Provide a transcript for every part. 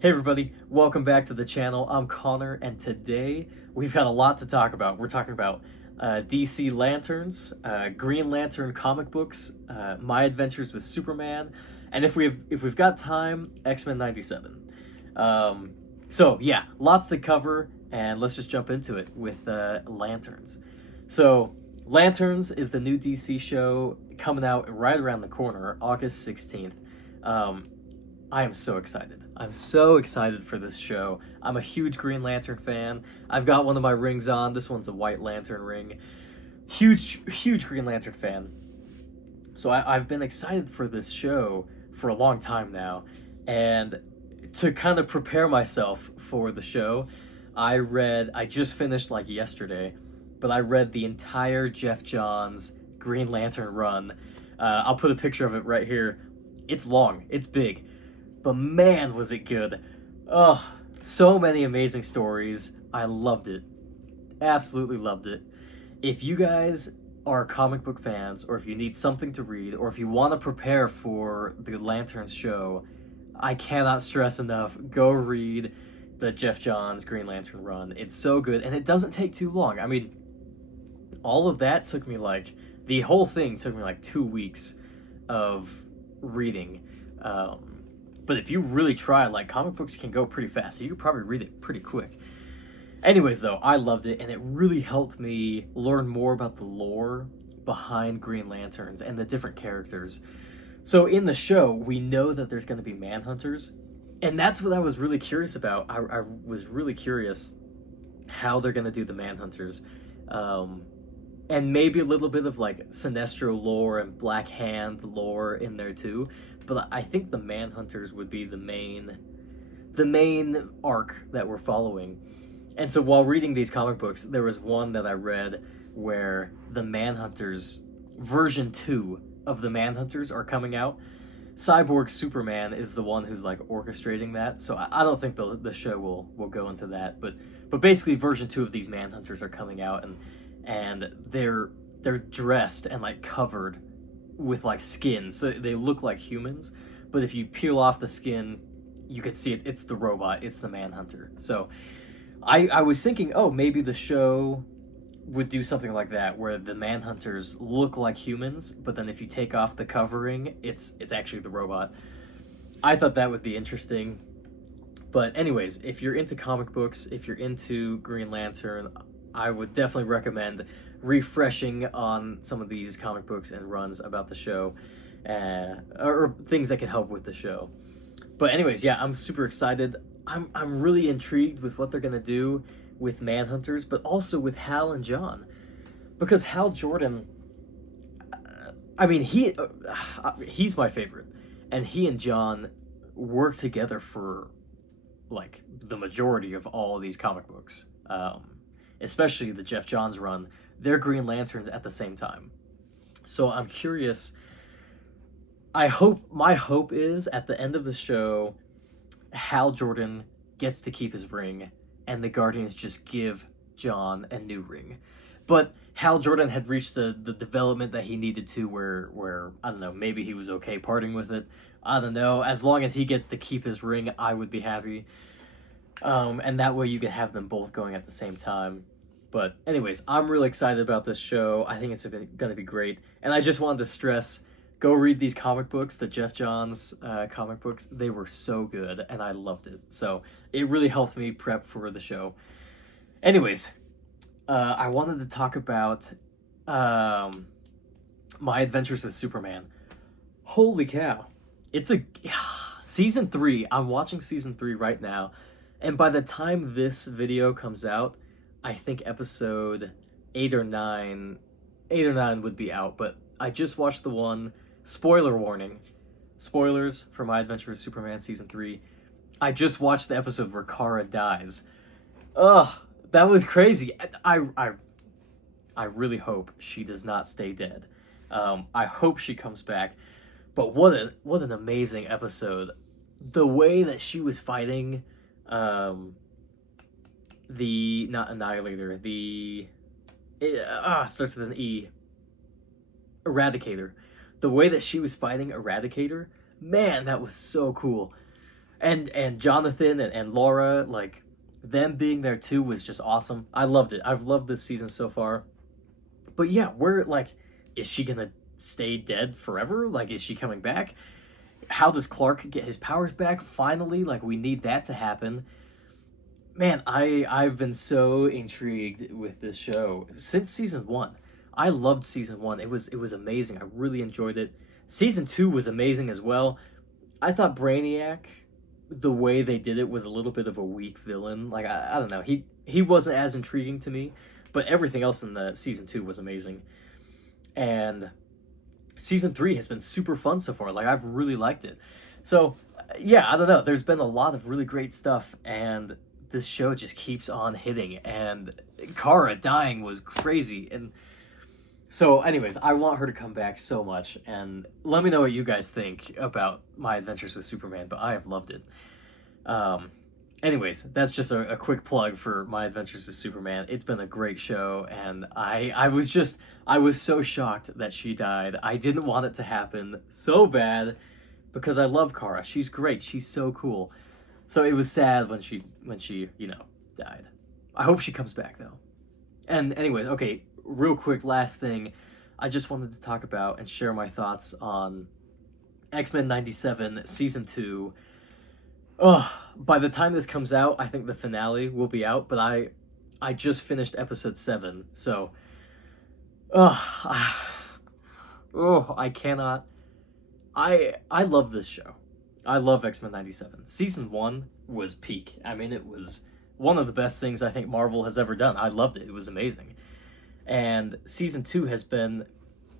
Hey everybody, welcome back to the channel. I'm Connor, and today we've got a lot to talk about. We're talking about DC Lanterns, Green Lantern comic books, my adventures with Superman, and if we've got time, X-Men '97. So yeah, lots to cover, and let's just jump into it with Lanterns. So Lanterns is the new DC show coming out right around the corner, August 16th. I am so excited. I'm so excited for this show. I'm a huge Green Lantern fan. I've got one of my rings on. This one's a White Lantern ring. Huge Green Lantern fan. So I've been excited for this show for a long time now. And to kind of prepare myself for the show, I just finished like yesterday, but I read the entire Jeff Johns Green Lantern run. I'll put a picture of it right here. It's long, it's big. But man, was it good. Oh, so many amazing stories. I loved it. Absolutely loved it. If you guys are comic book fans, or if you need something to read, or if you want to prepare for the Lanterns show, I cannot stress enough, go read the Jeff Johns Green Lantern run. It's so good, and it doesn't take too long. I mean, all of that took me the whole thing took me like 2 weeks of reading. But if you really try, comic books can go pretty fast, so you could probably read it pretty quick. Anyways, though, I loved it, and it really helped me learn more about the lore behind Green Lanterns and the different characters. So in the show, we know that there's going to be Manhunters, and that's what I was really curious about. I was really curious how they're going to do the Manhunters. And maybe a little bit of Sinestro lore and Black Hand lore in there too. But I think the Manhunters would be the main arc that we're following. And so while reading these comic books, there was one that I read where the Manhunters, version 2 of the Manhunters are coming out. Cyborg Superman is the one who's orchestrating that. So I don't think the show will go into that. But basically version 2 of these Manhunters are coming out, and they're dressed and covered with skin, so they look like humans, but if you peel off the skin, you can see it's the robot, it's the Manhunter. So I was thinking, oh, maybe the show would do something like that, where the Manhunters look like humans, but then if you take off the covering, it's actually the robot. I thought that would be interesting. But anyways, if you're into comic books, if you're into Green Lantern, I would definitely recommend refreshing on some of these comic books and runs about the show, or things that can help with the show. But anyways, yeah, I'm super excited. I'm really intrigued with what they're gonna do with Manhunters, but also with Hal and John, because Hal Jordan, I mean, he's my favorite, and he and John work together for the majority of all of these comic books. Especially the Jeff Johns run, they're Green Lanterns at the same time. So I'm curious. My hope is at the end of the show, Hal Jordan gets to keep his ring, and the Guardians just give John a new ring. But Hal Jordan had reached the development that he needed to, where I don't know, maybe he was okay parting with it. I don't know. As long as he gets to keep his ring, I would be happy. And that way you can have them both going at the same time. But anyways, I'm really excited about this show. I think it's going to be great. And I just wanted to stress, go read these comic books, the Jeff Johns comic books. They were so good, and I loved it. So it really helped me prep for the show. Anyways, I wanted to talk about my adventures with Superman. Holy cow. It's season 3. I'm watching season 3 right now. And by the time this video comes out, I think episode 8 or 9 would be out. But I just watched the one, spoiler warning, spoilers for My Adventure with Superman season 3. I just watched the episode where Kara dies. Ugh, that was crazy. I really hope she does not stay dead. I hope she comes back. But what an amazing episode. The way that she was fighting not Annihilator, starts with an E. Eradicator. The way that she was fighting Eradicator, man, that was so cool. and Jonathan and Laura, like them being there too was just awesome. I loved it. I've loved this season so far. But yeah, we're like, is she gonna stay dead forever? Like, is she coming back? How does Clark get his powers back finally? Like, we need that to happen. Man, I've been so intrigued with this show since season 1. I loved season 1. It was amazing. I really enjoyed it. Season 2 was amazing as well. I thought Brainiac, the way they did it was a little bit of a weak villain. Like, I don't know. He wasn't as intriguing to me, but everything else in the season 2 was amazing. And season 3 has been super fun so far. Like, I've really liked it. So, yeah, I don't know. There's been a lot of really great stuff, and this show just keeps on hitting. And Kara dying was crazy. And so, anyways, I want her to come back so much. And let me know what you guys think about My Adventures with Superman, but I have loved it. Anyways, that's just a quick plug for My Adventures with Superman. It's been a great show, and I was so shocked that she died. I didn't want it to happen so bad because I love Kara. She's great. She's so cool. So it was sad when she died. I hope she comes back though. And anyways, okay, real quick last thing, I just wanted to talk about and share my thoughts on X-Men 97 season 2. By the time this comes out, I think the finale will be out, but I just finished episode 7, so I cannot. I love this show. I love X-Men 97. Season 1 was peak. I mean, it was one of the best things I think Marvel has ever done. I loved it. It was amazing. And season 2 has been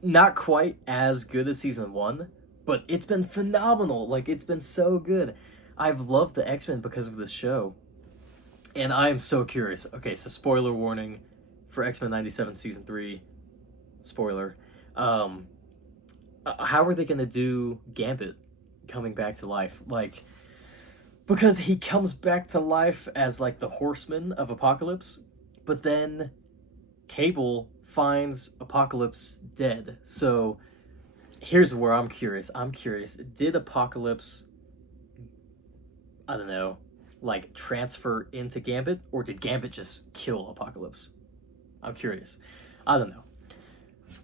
not quite as good as season 1, but it's been phenomenal. Like, it's been so good. I've loved the X-Men because of this show. And I am so curious. Okay, so spoiler warning for X-Men 97 season 3. Spoiler. How are they going to do Gambit coming back to life? Like, because he comes back to life as like the Horseman of Apocalypse, but then Cable finds Apocalypse dead. So here's where I'm curious. Did Apocalypse, I don't know, like transfer into Gambit, or did Gambit just kill Apocalypse? I'm curious. I don't know.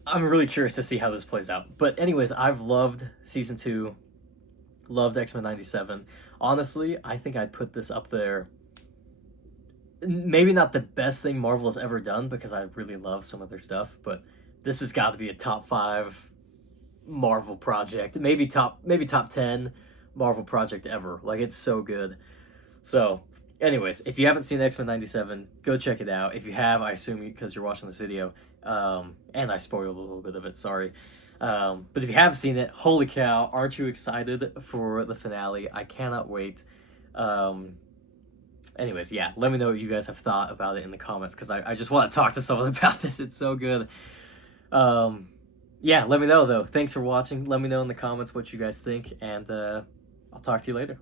I'm really curious to see how this plays out. But anyways, I've loved season 2, loved X-Men 97. Honestly, I think I'd put this up there. Maybe not the best thing Marvel has ever done, because I really love some of their stuff, but this has got to be a top 5 Marvel project. Maybe top 10 Marvel project ever. Like, it's so good. So, anyways, if you haven't seen X-Men 97, go check it out. If you have, I assume because you're watching this video, and I spoiled a little bit of it, sorry. But if you have seen it, holy cow, aren't you excited for the finale? I cannot wait. Anyways, yeah, let me know what you guys have thought about it in the comments, because I just want to talk to someone about this. It's so good. Yeah, let me know, though. Thanks for watching. Let me know in the comments what you guys think, and I'll talk to you later.